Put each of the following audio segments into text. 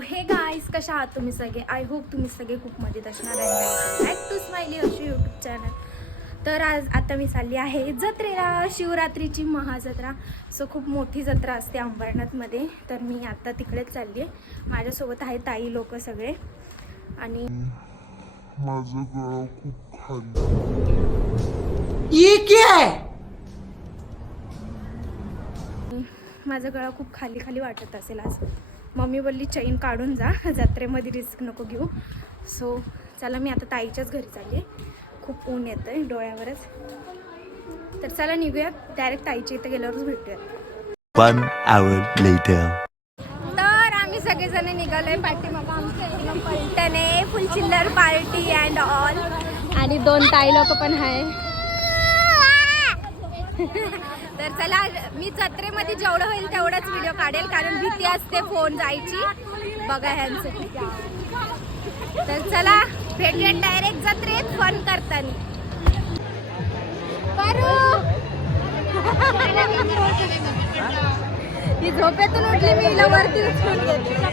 हे गाईज, कशा आहात तुम्ही सगळे? आय होप तुम्ही सगळे खूप मजेत असणार आहे. बॅक टू स्माइली अशी यूट्यूब चॅनल. तर आता मी चालली आहे जत्रेला, शिवरात्रीची महाजत्रा. सो खूप मोठी जत्रा असते अंबरनाथमध्ये, तर मी आता तिकडेच चालली आहे. माझ्यासोबत आहे ताई लोक सगळे. आणि माझं गळा खूप खाली. माझा गळा खूप खाली खाली वाटत असेल आज. मम्मी बोलली चैन काढून जा, जत्रेमध्ये रिस्क नको घेऊ. सो चला, मी आता ताईच्याच घरी चालली आहे. खूप ऊन येतं आहे डोळ्यावरच. तर चला निघूयात, डायरेक्ट ताईच्या इथं गेल्यावरच भेटूयात. 1 hour later. तर आम्ही सगळेजण निघालोय. पाठीमागं आमचं एकदम पलटणे, फुल चिल्लर पार्टी अँड ऑल. आणि 2 ताई लोक पण आहे. तर चला, मी जत्रेमध्ये जेवढं होईल तेवढाच व्हिडिओ काढेल, कारण भीती असते फोन जायची. बघा ह्यांचं. तर चला भेटूयात डायरेक्ट जत्रेत फन करताना. ही झोपेतून उठली, मी हिला वरती उचलून घेतली.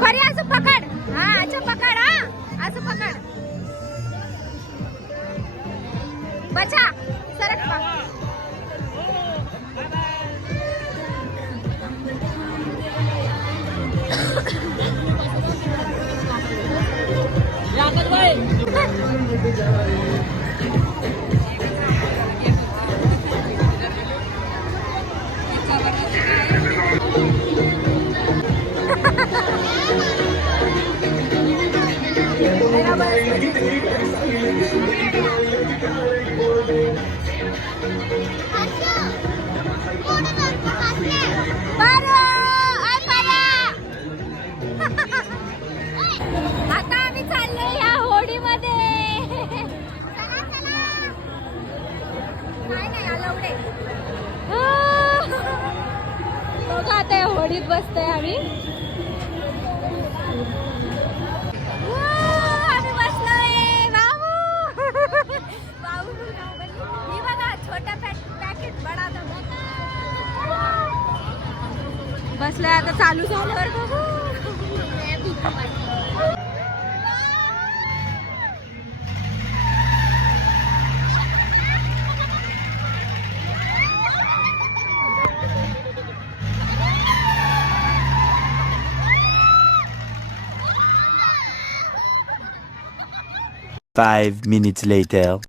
खरी असं पकड. हा, अच्छा पकड. हा, असं पकड. बचा सरक. आता होडीत बसतोय आम्ही. आम्ही बसलोय बाबू. बाबू ही बघा छोटा पॅकेट बडा बसलोय आता चालू झाल्यावर बघू. 5 minutes later.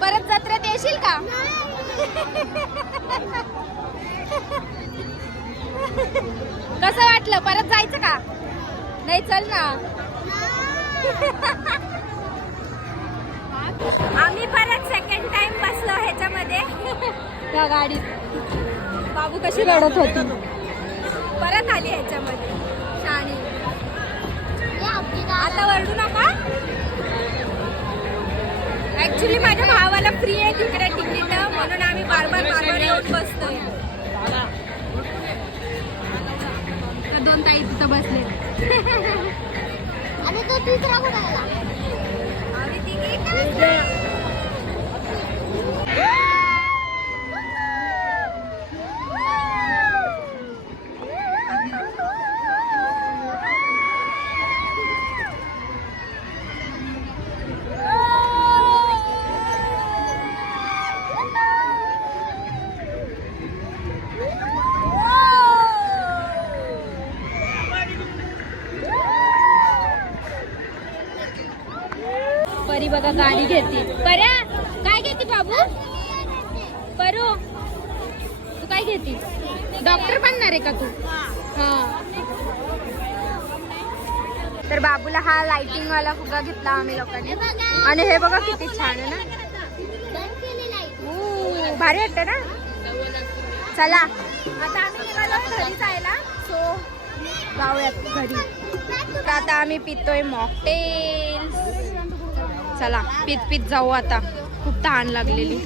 परत जत्रेत येशील का? कसं वाटलं? परत जायचं का? नाही चल ना. आम्ही परत सेकंड टाइम बसलो ह्याच्यामध्ये त्या गाडीत. बाबू कशी रडत होती. परत आली ह्याच्यामध्ये शाणी. आता वरडू नका. ऍक्च्युली माझ्या भावाला फ्री आहे तिकडे तिकीट, म्हणून आम्ही बार बार येऊन बसतोय. दोन ताई तिथं बसले. आणि तो तिसरा कुठे आला? आम्ही तिकीट परी बघा गाडी घेते. पर्या काय घेते बाबू? परू तू काय घेते? डॉक्टर बनणार आहे का तू? हा. तर बाबूला हा लाइटिंग वाला फुगा घेतला आम्ही लोकांनी. आणि हे बघा किती छान आहे ना. भारी वाटतं ना. चला आता आम्ही निघालो घरी जायला. सो जाऊयात घरी. तर आता आम्ही पितोय मॉकटेल्स. चला पीत जाऊ आता. खूप तहान लागलेली.